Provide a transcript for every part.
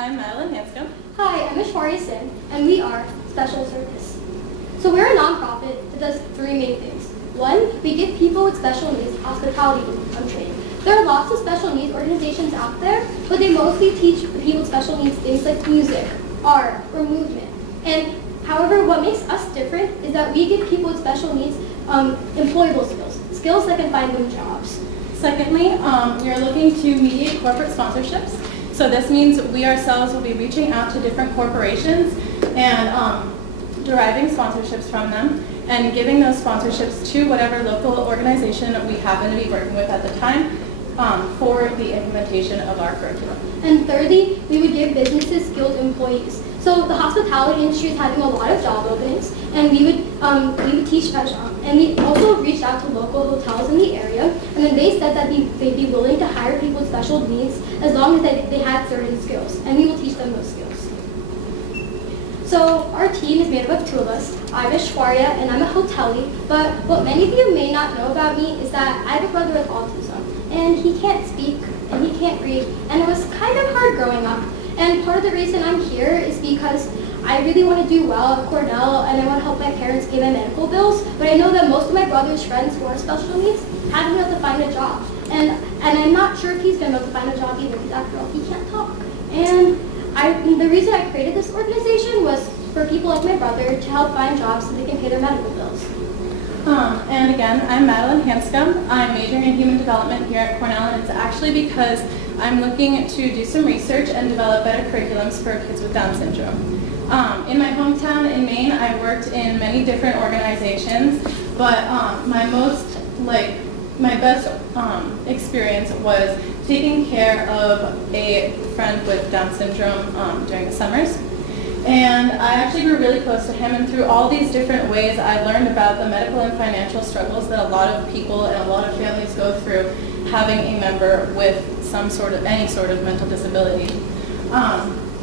I'm Madeline Hanscom. Hi, I'm Aishwarya Singh, and we are Special Service. So we're a nonprofit that does three main things. One, we give people with special needs hospitality training. There are lots of special needs organizations out there, but they mostly teach the people with special needs things like music, art, or movement. And however, what makes us different is that we give people with special needs employable skills that can find them jobs. Secondly, we are looking to mediate corporate sponsorships. So this means we ourselves will be reaching out to different corporations and deriving sponsorships from them and giving those sponsorships to whatever local organization we happen to be working with at the time for the implementation of our curriculum. And thirdly, we would give businesses skilled employees. So the hospitality industry is having a lot of job openings, and we would teach that job. And we also reached out to local hotels in the area, and then they said that they'd be willing to hire people with special needs as long as they had certain skills, and we will teach them those skills. So our team is made up of two of us. I'm Aishwarya, and I'm a hotelier, but what many of you may not know about me is that I have a brother with autism, and he can't speak, and he can't read, and it was kind of hard growing up. And part of the reason I'm here is because I really want to do well at Cornell, and I want to help my parents pay my medical bills, but I know that most of my brother's friends who are special needs haven't been able to find a job. And I'm not sure if he's going to be able to find a job either, because after all, he can't talk. And the reason I created this organization was for people like my brother to help find jobs so they can pay their medical bills. And again, I'm Madeline Hanscom. I'm majoring in human development here at Cornell, and it's actually because I'm looking to do some research and develop better curriculums for kids with Down syndrome. In my hometown in Maine, I worked in many different organizations, but my best experience was taking care of a friend with Down syndrome during the summers. And I actually grew really close to him, and through all these different ways I learned about the medical and financial struggles that a lot of people and a lot of families go through having a member with any sort of mental disability.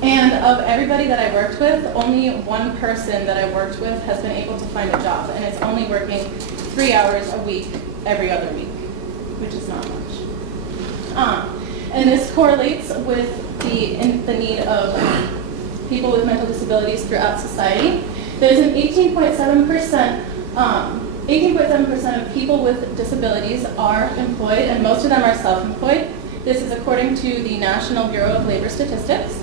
And of everybody that I worked with, only one person that I worked with has been able to find a job, and it's only working 3 hours a week every other week, which is not much. And this correlates with the need of people with mental disabilities throughout society. There's an 18.7% of people with disabilities are employed, and most of them are self-employed. This is according to the National Bureau of Labor Statistics.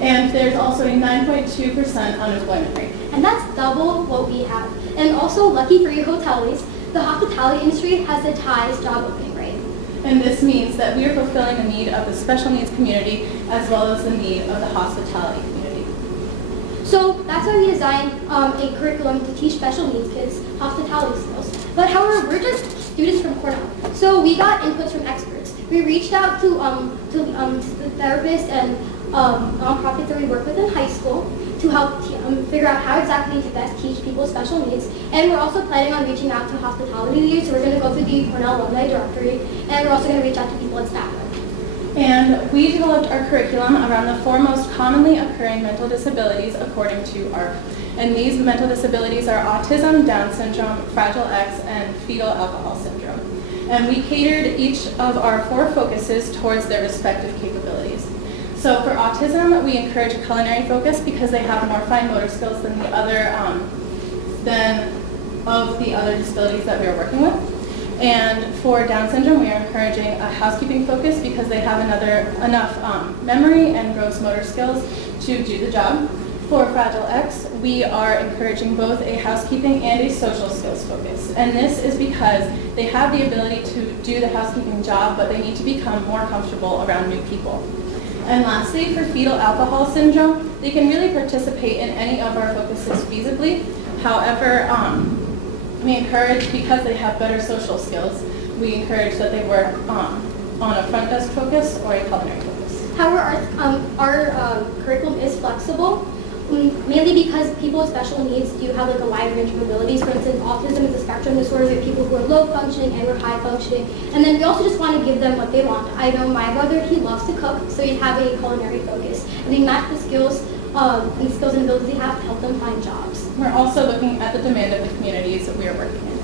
And there's also a 9.2% unemployment rate. And that's double what we have. And also, lucky for you hoteliers, the hospitality industry has the highest job opening rate. And this means that we are fulfilling the need of the special needs community as well as the need of the hospitality community. So that's why we designed a curriculum to teach special needs kids hospitality skills. But however, we're just students from Cornell. So we got inputs from experts. We reached out to the therapists and nonprofits that we work with in high school to help figure out how exactly to best teach people with special needs. And we're also planning on reaching out to hospitality leaders. So we're going to go through the Cornell alumni directory, and we're also going to reach out to people at staff. And we developed our curriculum around the four most commonly occurring mental disabilities according to ARC. And these mental disabilities are autism, Down syndrome, Fragile X, and fetal alcohol syndrome. And we catered each of our four focuses towards their respective capabilities. So for autism, we encourage a culinary focus because they have more fine motor skills than of the other disabilities that we are working with. And for Down syndrome, we are encouraging a housekeeping focus because they have enough memory and gross motor skills to do the job. For Fragile X, we are encouraging both a housekeeping and a social skills focus. And this is because they have the ability to do the housekeeping job, but they need to become more comfortable around new people. And lastly, for fetal alcohol syndrome, they can really participate in any of our focuses feasibly. However, we encourage, because they have better social skills, we encourage that they work on a front desk focus or a culinary focus. However, our curriculum is flexible, mainly because people with special needs do have a wide range of abilities. For instance, autism is a spectrum disorder. We have people who are low functioning and we're high functioning. And then we also just want to give them what they want. I know my brother, he loves to cook, so we have a culinary focus. And we match the skills and abilities they have to help them find jobs. We're also looking at the demand of the communities that we are working in.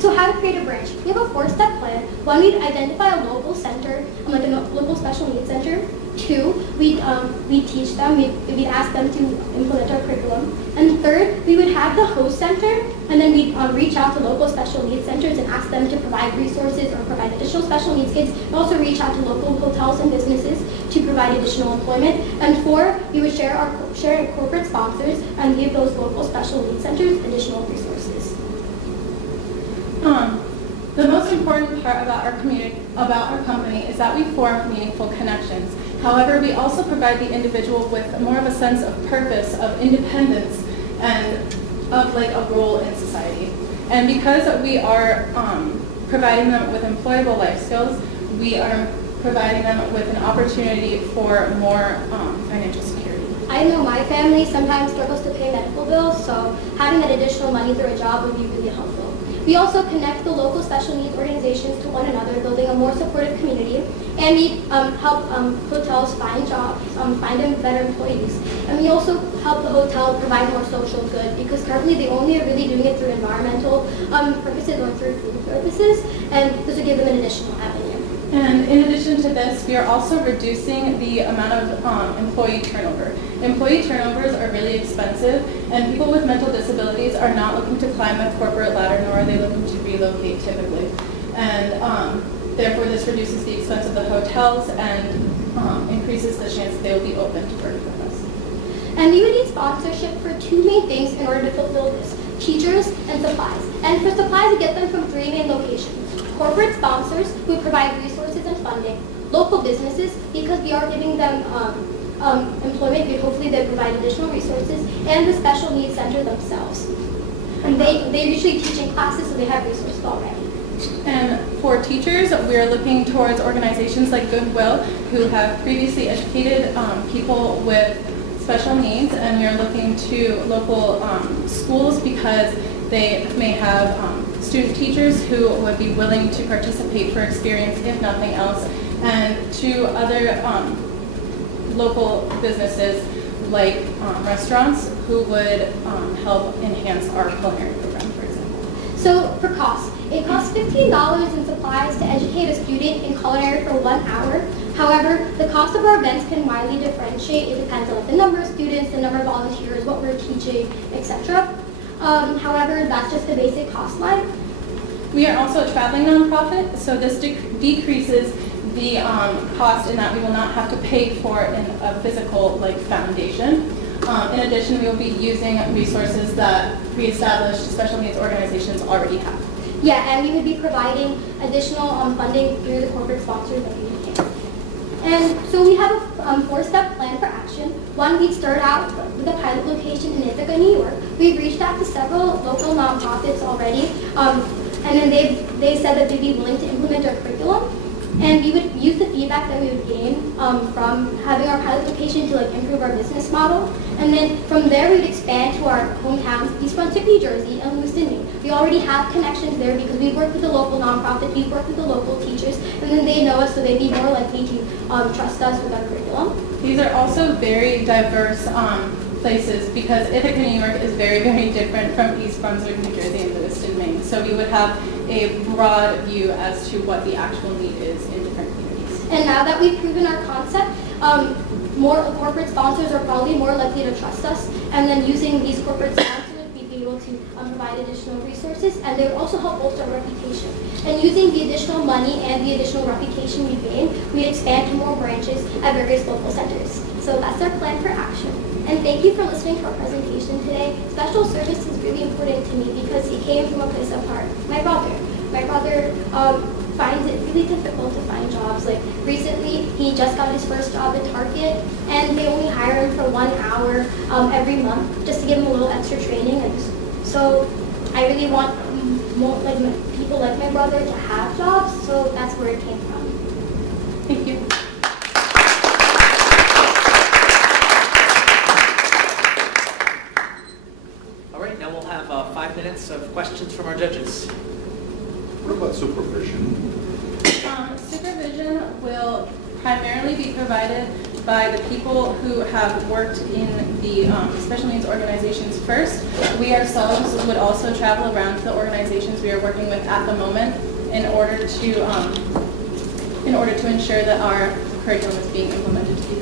So how to create a branch? We have a 4-step plan. One, we'd identify a local center, like a local special needs center. 2, we teach them, we'd ask them to implement our curriculum. And 3rd, we would have the host center, and then we'd reach out to local special needs centers and ask them to provide resources or provide additional special needs kids. We also reach out to local hotels and businesses to provide additional employment. And 4, we would share our corporate sponsors and give those local special needs centers additional resources. The most important part about our company is that we form meaningful connections. However, we also provide the individual with more of a sense of purpose, of independence, and of like a role in society. And because we are providing them with employable life skills, we are providing them with an opportunity for more financial security. I know my family sometimes struggles to pay medical bills, so having that additional money through a job would be really helpful. We also connect the local special needs organizations to one another, building a more supportive community, and we help hotels find jobs, find them better employees. And we also help the hotel provide more social good, because currently they only are really doing it through environmental purposes or through food purposes, and this would give them an additional avenue. And in addition to this, we are also reducing the amount of employee turnover. Employee turnovers are really expensive, and people with mental disabilities are not looking to climb the corporate ladder, nor are they looking to relocate typically. And therefore, this reduces the expense of the hotels and increases the chance that they will be open to working with us. And we would need sponsorship for 2 main things in order to fulfill this: teachers and supplies. And for supplies, we get them from 3 main locations: corporate sponsors who provide resources and funding, local businesses because we are giving them employment, hopefully they provide additional resources, and the special needs center themselves. And they're usually teaching classes, so they have resources already. And for teachers, we are looking towards organizations like Goodwill, who have previously educated people with special needs, and we are looking to local schools because they may have student teachers who would be willing to participate for experience, if nothing else, and to other local businesses like restaurants who would help enhance our culinary program, for example. So for costs, it costs $15 in supplies to educate a student in culinary for 1 hour. However, the cost of our events can widely differentiate. It depends on the number of students, the number of volunteers, what we're teaching, etc. However, that's just the basic cost line. We are also a traveling nonprofit, so this decreases the cost in that we will not have to pay for a physical foundation. In addition, we will be using resources that pre-established special needs organizations already have. Yeah, and we would be providing additional funding through the corporate sponsors that we can. And so we have a 4-step plan for action. 1, we'd start out with a pilot location in Ithaca, New York. We've reached out to several local nonprofits already, and then they said that they'd be willing to implement our curriculum. And we would use the feedback that we would gain from having our pilot location to improve our business model. And then from there, we would expand to our hometowns, East Brunswick, New Jersey, and Lewiston, Maine. We already have connections there because we work with the local nonprofit, we work with the local teachers, and then they know us, so they'd be more likely to trust us with our curriculum. These are also very diverse places because Ithaca, New York is very, very different from East Brunswick, New Jersey, and Lewiston, Maine. So we would have a broad view as to what the actual need is in different communities. And now that we've proven our concept, more corporate sponsors are probably more likely to trust us. And then using these corporate sponsors, we'd be able to provide additional resources, and they would also help bolster our reputation. And using the additional money and the additional reputation we gain, we'd expand to more branches at various local centers. So that's our plan for action. And thank you for listening to our presentation today. Special service is really important to me because it came from a place of heart. My brother finds it really difficult to find jobs. Recently, he just got his first job at Target, and they only hire him for 1 hour every month just to give him a little extra training. And so I really want more people like my brother to have jobs. So that's where it came from. Thank you. All right, now we'll have 5 minutes of questions from our judges. What about supervision? Supervision will primarily be provided by the people who have worked in the special needs organizations first. We ourselves would also travel around to the organizations we are working with at the moment in order to ensure that our curriculum is being implemented to the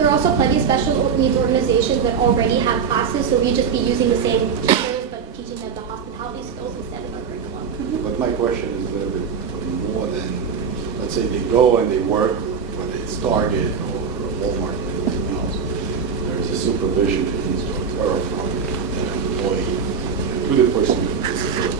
There are also plenty of special needs organizations that already have classes, so we just be using the same teachers, but teaching them the hospitality skills instead of our curriculum. But my question is a little bit more than, let's say they go and they work, whether it's Target or Walmart or anything else. There is a supervision to these jobs, or from an employee to the person with disability.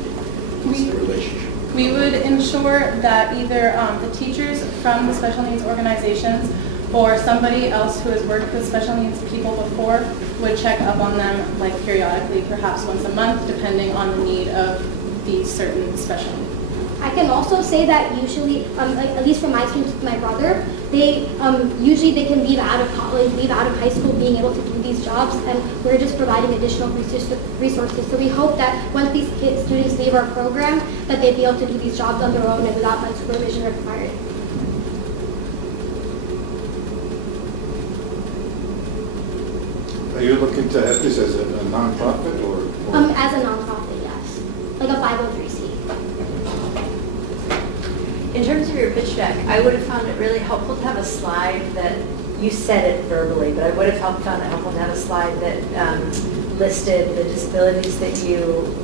What's the relationship? We would ensure that either the teachers from the special needs organizations or somebody else who has worked with special needs people before would check up on them like periodically, perhaps once a month, depending on the need of the certain special need. I can also say that usually, like, at least for my students with my brother, they usually they can leave out of college, leave out of high school, being able to do these jobs, and we're just providing additional resources. So we hope that once these students leave our program, that they'd be able to do these jobs on their own and without much supervision required. Are you looking to have this as a nonprofit or? As a nonprofit, yes, like a 503c. In terms of your pitch deck, I would have found it really helpful to have a slide that, you said it verbally, but I would have found it helpful to have a slide that listed the disabilities that you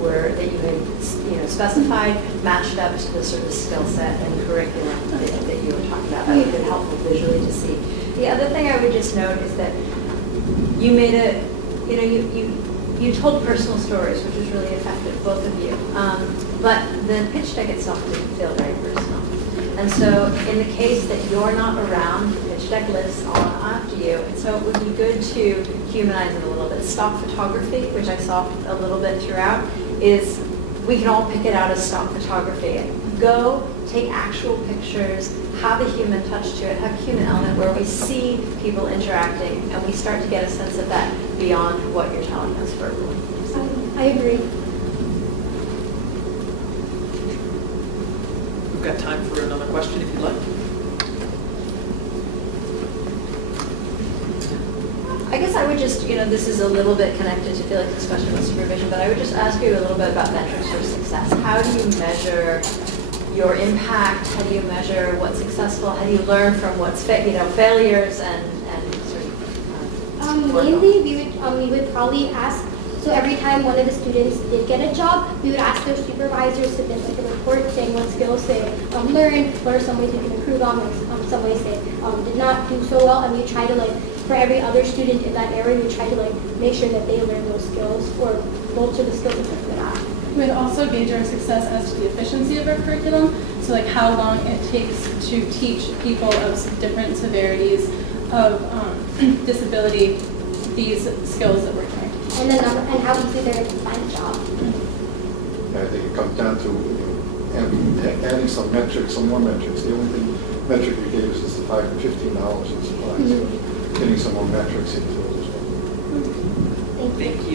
had specified, matched up to the sort of skill set and curriculum that you were talking about. That would have been helpful visually to see. The other thing I would just note is that you made you told personal stories, which was really effective, both of you. But the pitch deck itself didn't feel very personal. And so in the case that you're not around, the pitch deck lives on after you. And so it would be good to humanize it a little bit. Stock photography, which I saw a little bit throughout, is we can all pick it out as stock photography. Go take actual pictures, have a human touch to it, have a human element where we see people interacting and we start to get a sense of that beyond what you're telling us verbally. I agree. We've got time for another question if you'd like. I guess I would just, this is a little bit connected to Felix's discussion about supervision, but I would just ask you a little bit about metrics for success. How do you measure your impact? How do you measure what's successful? How do you learn from what's failures and sort of Mainly, we would probably ask. So every time one of the students did get a job, we would ask their supervisors to submit like a report saying what skills they learned, what are some ways we can improve on, some ways they did not do so well, and we try to for every other student in that area, we try to make sure that they learn those skills or bolster the skills that they're good at. We'd also gauge our success as to the efficiency of our curriculum, so like how long it takes to teach people of different severities of disability these skills that we're trying to teach. And how easy they're to find a job. I think it comes down to adding some metrics, some more metrics. The only metric you gave us is the $15 in supplies. So getting some more metrics into it as well. Thank you. Thank you.